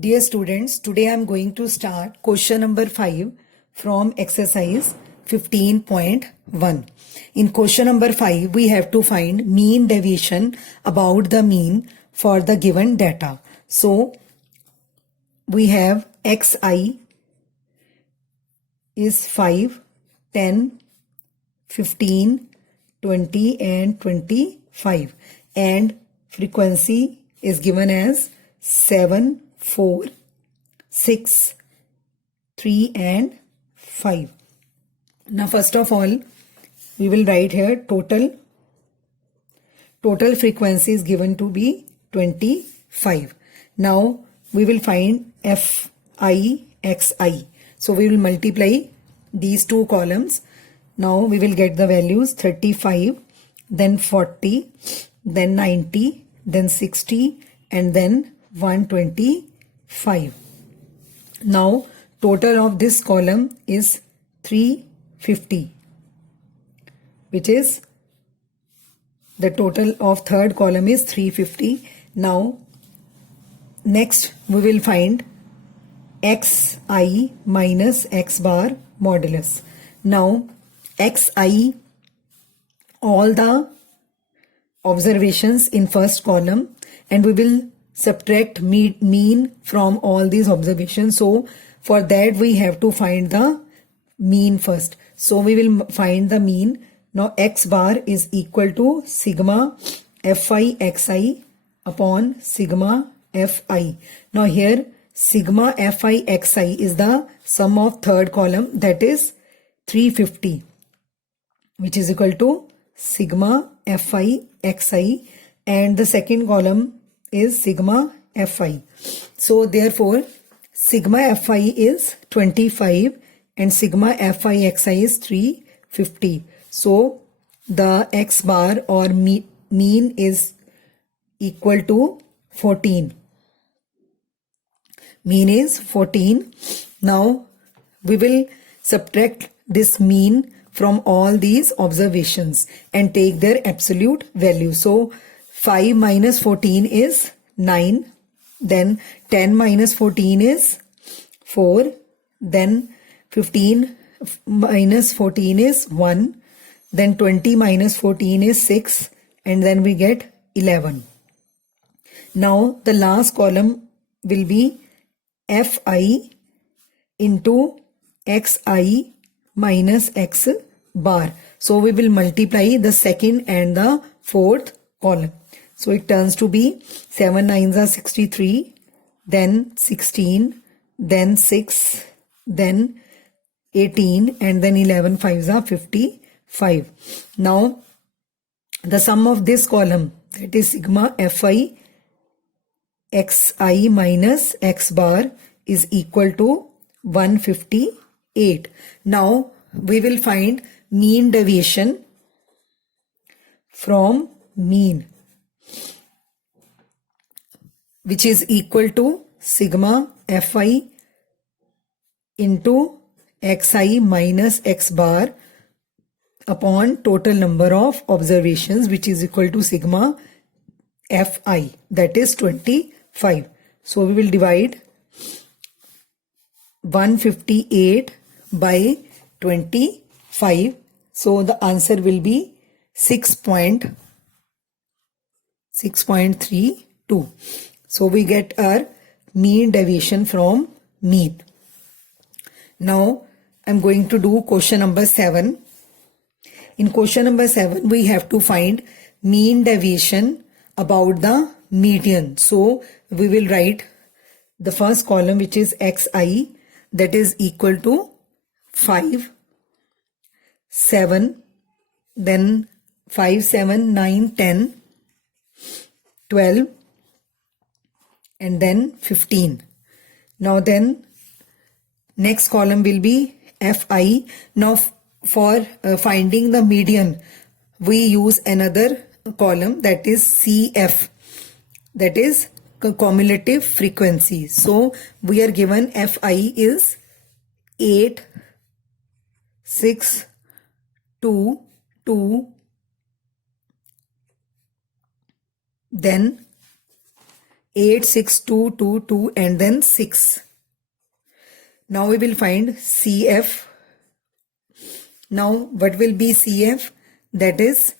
Dear students, today I am going to start question number 5 from exercise 15.1. In question number 5, we have to find mean deviation about the mean for the given data. So, we have xi is 5, 10, 15, 20 and 25, and frequency is given as 7, 4, 6, 3 and 5. Now first of all, we will write here total frequency is given to be 25. Now we will find fi xi. So we will multiply these two columns. Now we will get the values 35, then 40, then 90, then 60 and then 125. Now total of this column is 350, which is the total of third column is 350. Now next we will find xi minus x bar modulus. Now xi, all the observations in first column, and we will subtract mean from all these observations. So for that we have to find the mean first. So we will find the mean. Now x bar is equal to sigma fi xi upon sigma fi. Now here sigma fi xi is the sum of third column, that is 350, which is equal to sigma fi xi, and the second column is sigma fi. So therefore sigma fi is 25 and sigma fi xi is 350. So the x bar or mean is equal to 14. Mean is 14. Now we will subtract this mean from all these observations and take their absolute value. So 5 minus 14 is 9, then 10 minus 14 is 4, then 15 minus 14 is 1, then 20 minus 14 is 6, and then we get 11. Now the last column will be fi into xi minus x bar. So we will multiply the second and the fourth column. So it turns to be 7 9s are 63, then 16, then 6, then 18, and then 11 5s are 55. Now the sum of this column, that is sigma fi xi minus x bar, is equal to 158. Now we will find mean deviation from mean, which is equal to sigma fi into xi minus x bar upon total number of observations, which is equal to sigma fi, that is 25. So we will divide 158 by 25. So the answer will be 6.32. So we get our mean deviation from mean. Now I'm going to do question number 7. In question number 7, we have to find mean deviation about the median. So we will write the first column, which is xi, that is equal to 5, 7, then 5, 7, 9, 10, 12, and then 15. Now then next column will be fi. Now for finding the median, we use another column, that is cf, that is cumulative frequency. So we are given fi is 8, 6, 2, 2, then 8, 6, 2, 2, 2 and then 6. Now we will find CF. Now what will be CF? That is,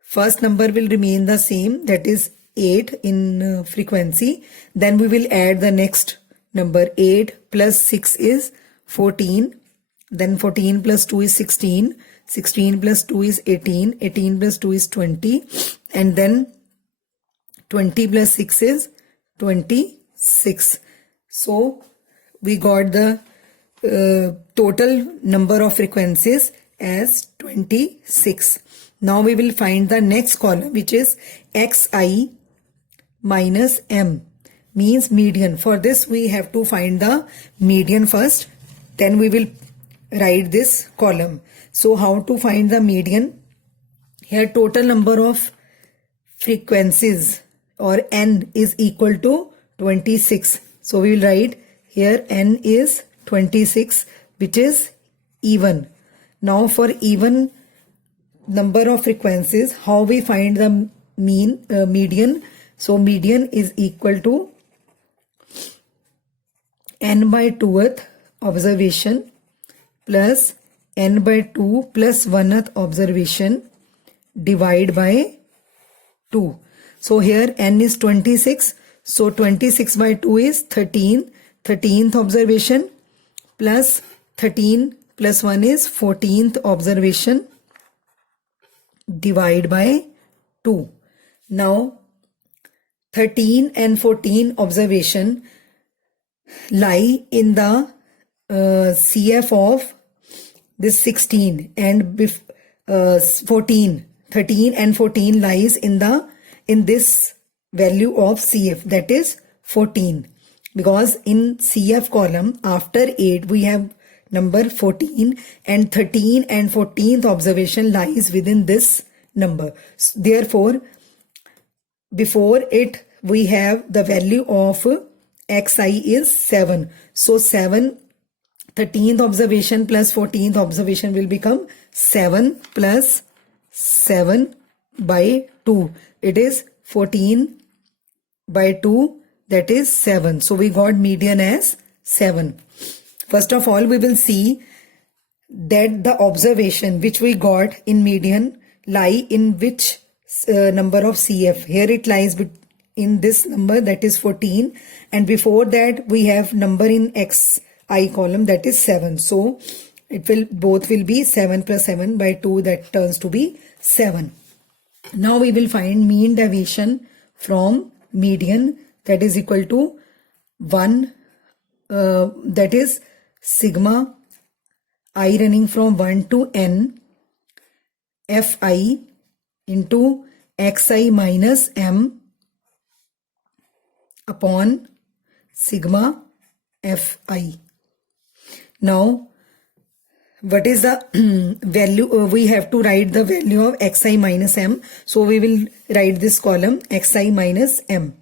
first number will remain the same, that is 8 in frequency. Then we will add the next number. 8 plus 6 is 14. Then 14 plus 2 is 16. 16 plus 2 is 18. 18 plus 2 is 20. And then 20 plus 6 is 26. So we got the total number of frequencies as 26. Now we will find the next column, which is xi minus m, means median. For this we have to find the median first, then we will write this column. So how to find the median? Here total number of frequencies or n is equal to 26. So we will write here n is 26, which is even. Now for even number of frequencies, how we find the median? So median is equal to n by 2th observation plus n by 2 plus 1th observation divide by 2. So here n is 26. So 26 by 2 is 13. 13th observation plus 13 plus 1 is 14th observation divide by 2. Now 13 and 14 observation lie in the CF of this 16 and 14. 13 and 14 lies in this value of CF, that is 14, because in CF column after 8 we have number 14 and 13 and 14th observation lies within this number. Therefore before it we have the value of xi is 7. So 7, 13th observation plus 14th observation will become 7 plus 7 by 2. It is 14 by 2, that is 7. So we got median as 7. First of all, we will see that the observation which we got in median lie in which number of CF. Here it lies in this number, that is 14, and before that we have number in xi column, that is 7. So it will both will be 7 plus 7 by 2, that turns to be 7. Now we will find mean deviation from median, that is equal to 1, that is sigma I running from 1 to n fi into xi minus m upon sigma fi. Now what is the value? We have to write the value of xi minus m. So we will write this column xi minus m.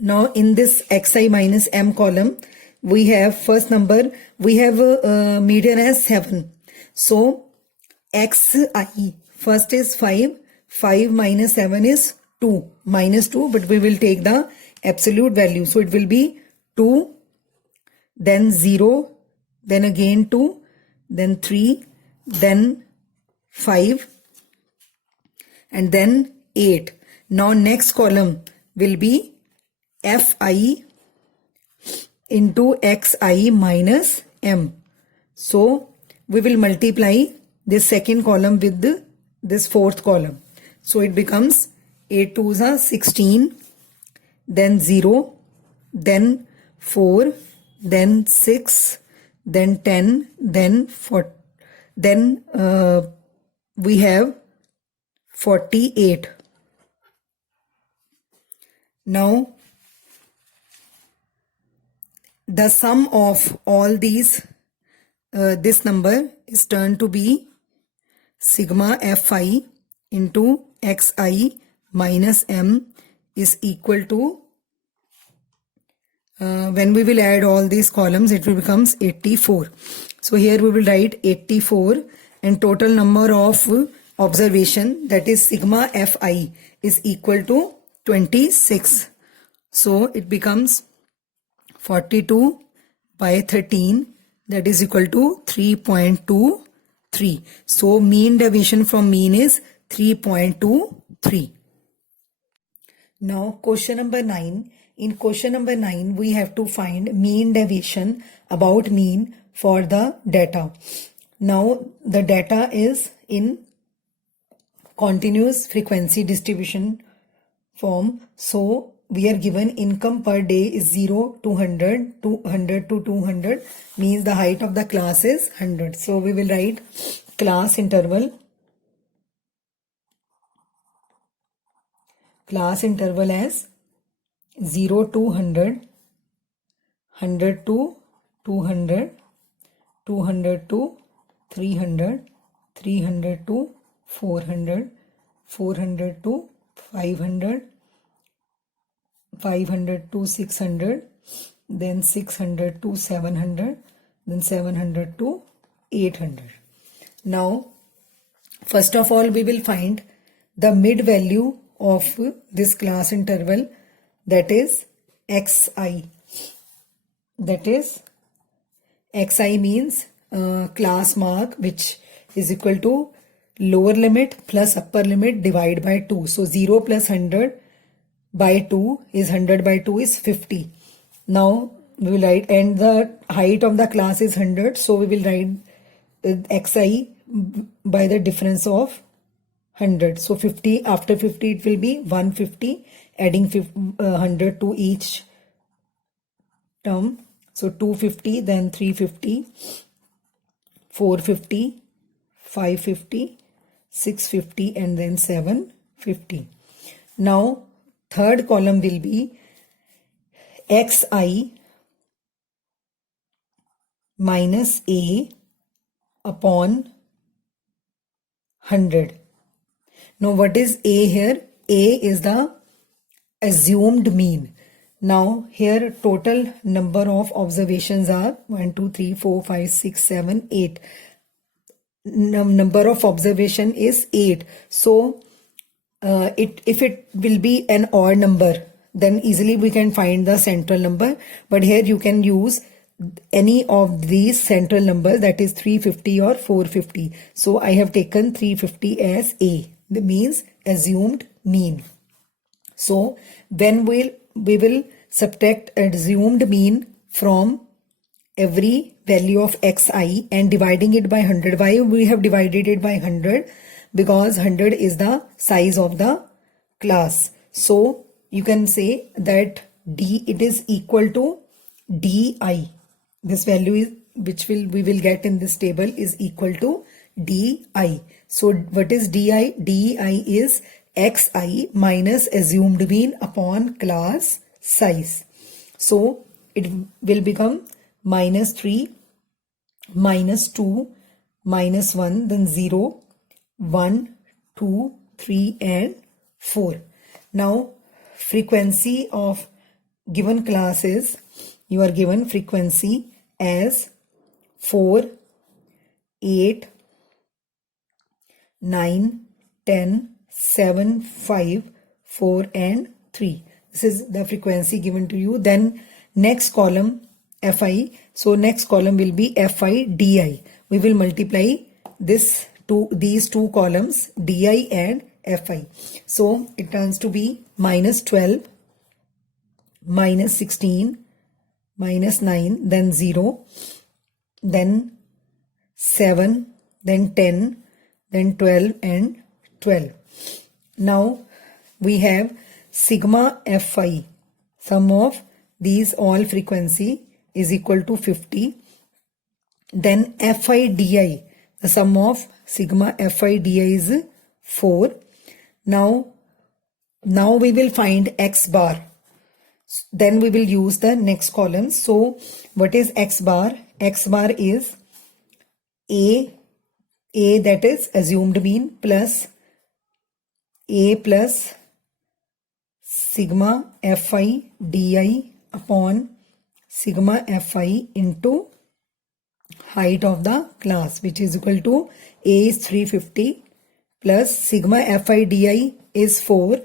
Now in this xi minus m column, we have first number, we have median as 7. So xi first is 5. 5 minus 7 is 2. Minus 2, but we will take the absolute value. So it will be 2, then 0, then again 2, then 3, then 5, and then 8. Now next column will be fi into xi minus m. So we will multiply this second column with this fourth column. So it becomes 8 2s are 16, then 0, then 4, then 6, then 10, then 4, then we have 48. Now the sum of all these, this number is turned to be sigma fi into xi minus m is equal to, when we will add all these columns, it will becomes 84. So here we will write 84, and total number of observation, that is sigma fi, is equal to 26. So it becomes 42 by 13, that is equal to 3.23. So mean deviation from mean is 3.23. Now question number 9. In question number 9 we have to find mean deviation about mean for the data. Now the data is in continuous frequency distribution form. So we are given income per day is 0 to 100, 200 to 200, means the height of the class is 100. So we will write class interval as 0 to 100, 100 to 200, 200 to 300, 300 to 400, 400 to 500, 500 to 600, then 600 to 700, then 700 to 800. Now first of all we will find the mid value of this class interval, that is xi. That is xi means class mark, which is equal to lower limit plus upper limit divided by 2. So 0 plus 100 by 2 is 100 by 2 is 50. Now we will write, and the height of the class is 100, so we will write xi by the difference of 100. So 50, after 50 it will be 150, adding 100 to each term. So 250, then 350, 450, 550, 650, and then 750. Now third column will be xi minus a upon 100. Now what is a here? A is the assumed mean. Now here total number of observations are 1, 2, 3, 4, 5, 6, 7, 8. Number of observation is 8. So if it will be an odd number, then easily we can find the central number. But here you can use any of these central numbers, that is 350 or 450. So I have taken 350 as A. That means assumed mean. So when we will subtract assumed mean from every value of xi and dividing it by 100. Why we have divided it by 100? Because 100 is the size of the class. So you can say that it is equal to di. This value is we will get in this table is equal to di. So what is di? Di is xi minus assumed mean upon class size. So it will become minus 3, minus 2, minus 1, then 0, 1, 2, 3 and 4. Now frequency of given class is, you are given frequency as 4, 8, 9, 10, 7, 5, 4 and 3. This is the frequency given to you. Then next column fi. So next column will be fi di. We will multiply these two columns, di and fi. So it turns to be minus 12, minus 16, minus 9, then 0, then 7, then 10, then 12 and 12. Now we have sigma fi. Sum of these all frequency is equal to 50. Then fi di. The sum of sigma fi di is 4. Now we will find x bar. Then we will use the next column. So what is x bar? X bar is a that is assumed mean plus a plus sigma fi di upon sigma fi into height of the class, which is equal to a is 350 plus sigma fi di is 4,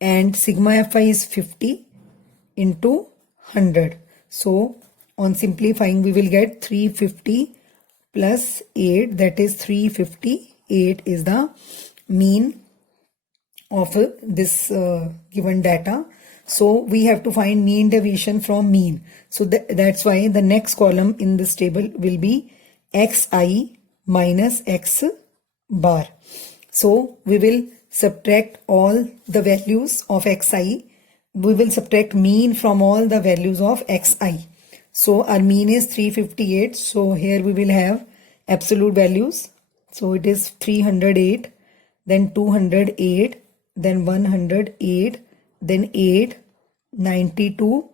and sigma Fi is 50 into 100. So on simplifying we will get 350 plus 8, that is 358 is the mean of this given data. So we have to find mean deviation from mean. So that's why the next column in this table will be xi minus x bar. So we will subtract all the values of xi. We will subtract mean from all the values of xi. So our mean is 358. So here we will have absolute values. So it is 308, then 208, then 108, then 8, 92,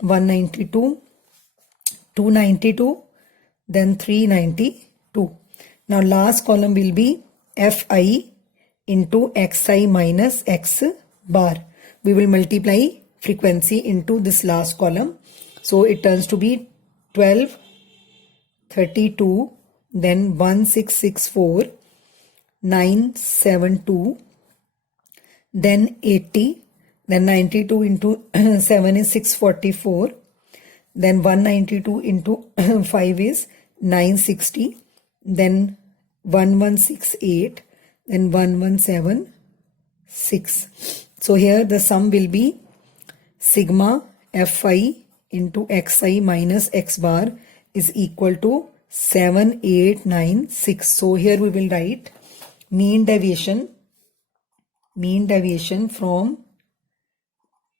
192, 292, then 392. Now last column will be Fi into xi minus x bar. We will multiply frequency into this last column. So it turns to be 12, 32, then 1664, 972, then 80, then 92 into 7 is 644, then 192 into 5 is 960, then 1168, then 1176. So here the sum will be sigma Fi into xi minus x bar is equal to 7896. So here we will write mean deviation from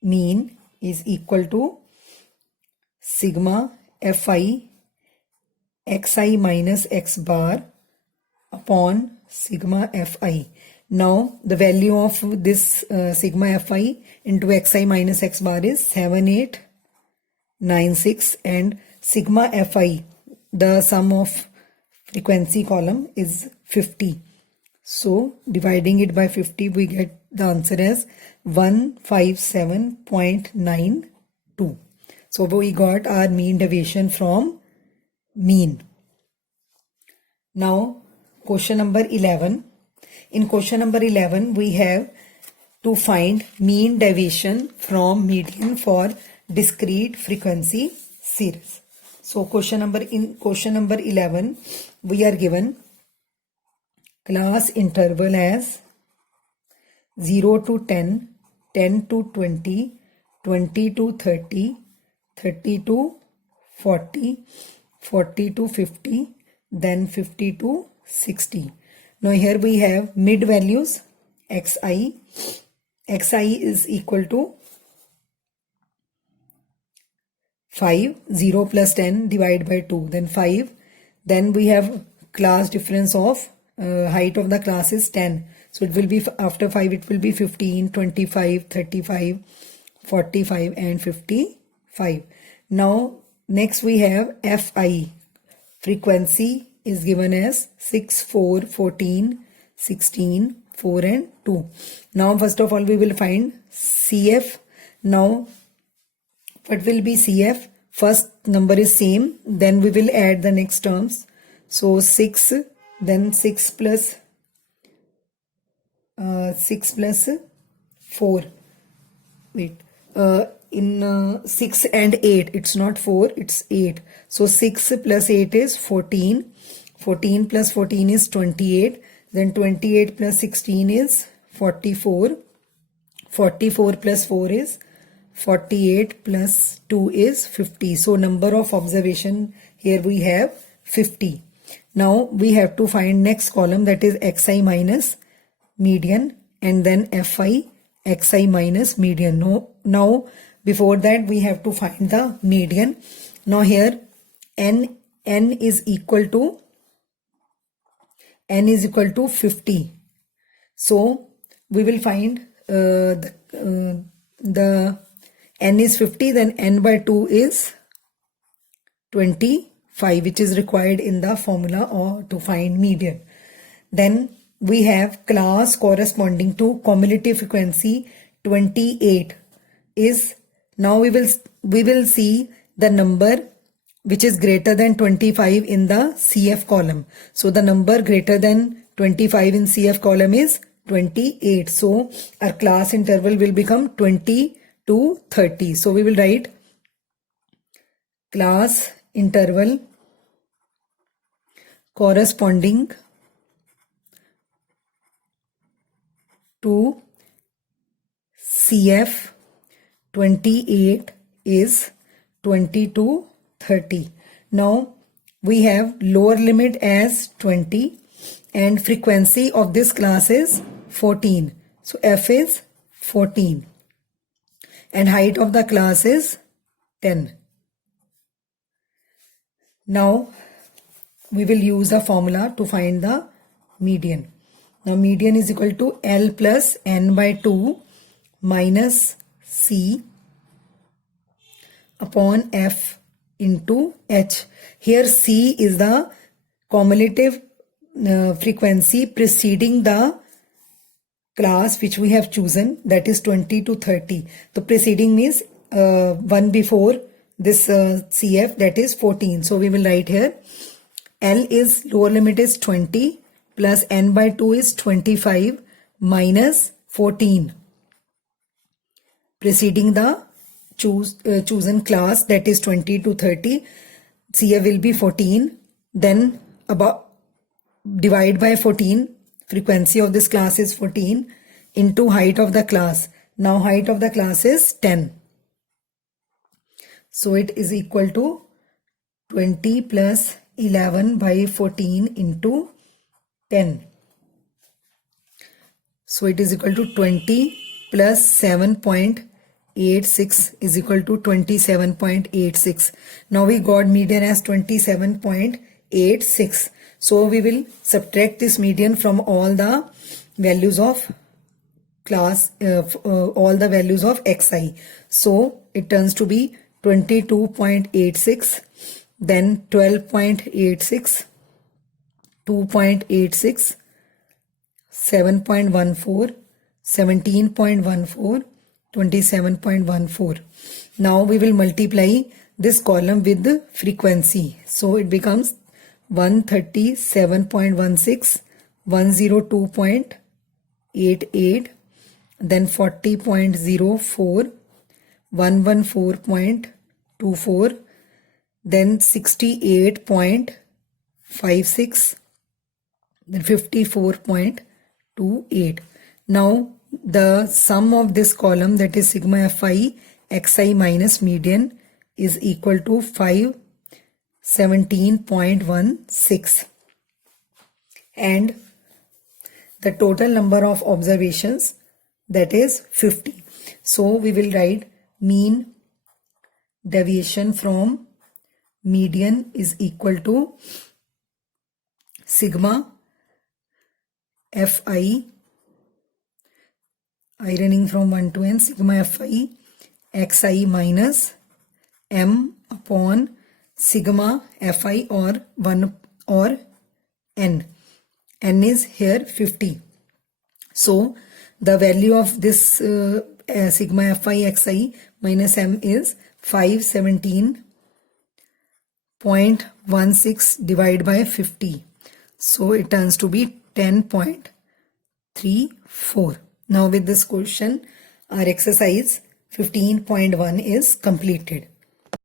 mean is equal to sigma Fi xi minus x bar upon sigma Fi. Now the value of this sigma Fi into xi minus x bar is 7896, and sigma Fi, the sum of frequency column, is 50. So dividing it by 50 we get the answer as 157.92. So we got our mean deviation from mean. Now question number 11. In question number 11 we have to find mean deviation from median for discrete frequency series. So in question number 11 we are given class interval as 0 to 10, 10 to 20, 20 to 30, 30 to 40, 40 to 50, then 50 to 60. Now here we have mid values xi. Xi is equal to 5, 0 plus 10 divided by 2, then 5. Then we have class difference of height of the class is 10. So it will be after 5 it will be 15, 25, 35, 45 and 55. Now next we have Fi. Frequency is given as 6, 4, 14, 16, 4 and 2. Now first of all we will find CF. Now what will be CF? First number is same, then we will add the next terms. So 6, then 6 plus 4. Wait, in 6 and 8 it's not 4, it's 8. So 6 plus 8 is 14. 14 plus 14 is 28. Then 28 plus 16 is 44. 44 plus 4 is 48 plus 2 is 50. So number of observation here we have 50. Now we have to find next column, that is xi minus median, and then Fi xi minus median. Now before that we have to find the median. Now here n is equal to 50. So we will find the n is 50, then n by 2 is 25, which is required in the formula or to find median. Then we have class corresponding to cumulative frequency 28 is, now we will see the number which is greater than 25 in the CF column. So the number greater than 25 in CF column is 28. So our class interval will become 20 to 30. So we will write class interval corresponding to CF 28 is 20 to 30. Now we have lower limit as 20 and frequency of this class is 14. So F is 14 and height of the class is 10. Now we will use a formula to find the median. Now median is equal to L plus N by 2 minus C upon F into H. Here C is the cumulative frequency preceding the class which we have chosen, that is 20 to 30. The preceding means one before this CF, that is 14. So we will write here L is lower limit is 20 plus N by 2 is 25 minus 14 preceding the chosen class, that is 20 to 30. CF will be 14, then about divide by 14, frequency of this class is 14, into height of the class. Now height of the class is 10. So it is equal to 20 plus 11 by 14 into 10. So it is equal to 20 plus 7.86 is equal to 27.86. Now we got median as 27.86. So we will subtract this median from all the values of class, all the values of xi. So it turns to be 22.86, then 12.86, 2.86, 7.14, 17.14, 27.14. Now we will multiply this column with the frequency. So it becomes 137.16, 102.88, then 40.04, 114.24, then 68.56, then 54.28. Now the sum of this column, that is sigma fi xi minus median, is equal to 517.16, and the total number of observations, that is 50. So we will write mean deviation from median is equal to sigma fi, I running from 1 to n, sigma fi xi minus m upon sigma fi or 1 or n. N is here 50. So the value of this sigma fi xi minus m is 517.16 divided by 50. So it turns to be 10.34. Now with this question, our exercise 15.1 is completed.